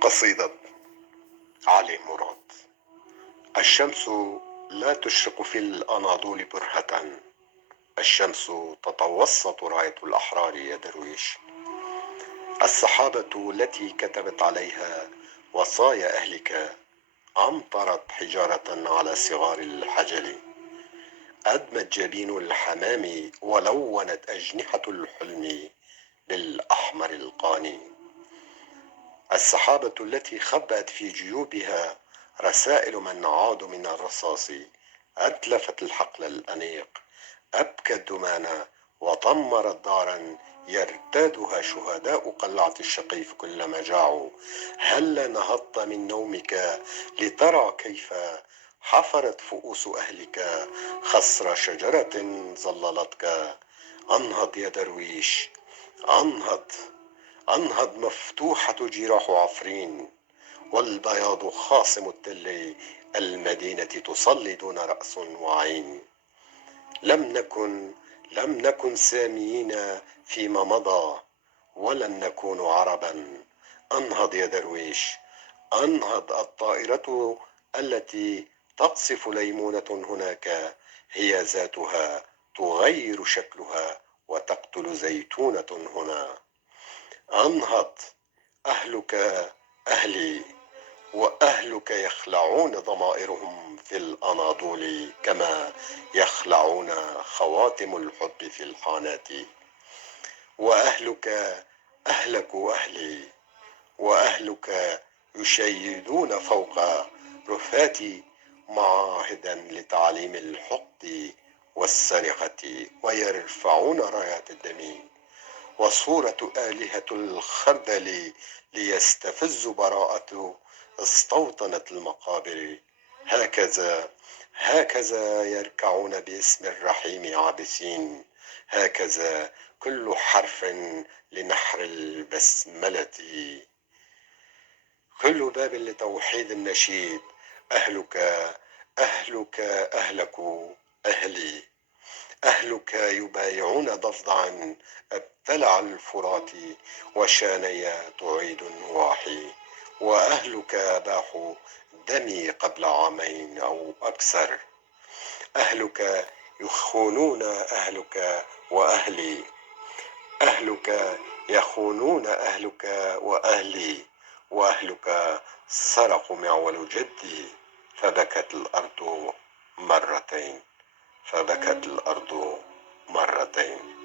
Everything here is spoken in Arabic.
قصيدة علي مراد. الشمس لا تشرق في الأناضول برهة، الشمس تتوسط راية الأحرار يا درويش. السحابة التي كتبت عليها وصايا أهلك أمطرت حجارة على صغار الحجل، أدمت جبين الحمام ولونت أجنحة الحلم بالأحمر القاني. السحابة التي خبأت في جيوبها رسائل من عادوا من الرصاص أتلفت الحقل الأنيق، أبكت دمانا وطمرت دارا يرتادها شهداء قلعة الشقيف كلما جاعوا. هل نهضت من نومك لترى كيف حفرت فؤوس أهلك خصر شجرة ظللتك؟ أنهض يا درويش، أنهض، أنهض، مفتوحة جراح عفرين والبياض خاصم التل المدينة تصلي دون رأس وعين. لم نكن ساميين فيما مضى ولن نكون عربا. أنهض يا درويش، أنهض. الطائرة التي تقصف ليمونة هناك هي ذاتها تغير شكلها وتقتل زيتونة هنا. أنهض، أهلك أهلي، وأهلك يخلعون ضمائرهم في الأناضول كما يخلعون خواتم الحب في الحانات. وأهلك أهلك أهلي، وأهلك يشيدون فوق رفات معاهدا لتعليم الحقد والسرقة ويرفعون رايات الدم وصورة آلهة الخردل ليستفزوا براءة استوطنت المقابر. هكذا يركعون باسم الرحيم عابسين، هكذا كل حرف لنحر البسملة، كل باب لتوحيد النشيد. أهلك أهلك أهلك أهلي، أهلك يبايعون ضفدعا ابتلع الفرات وشانيا تعيد النواحي. وأهلك باحوا دمي قبل عامين أو أكثر. أهلك يخونون، أهلك وأهلي، أهلك يخونون، أهلك وأهلي، وأهلك سرقوا معول جدي فبكت الأرض مرتين، فبكت الأرض مرتين.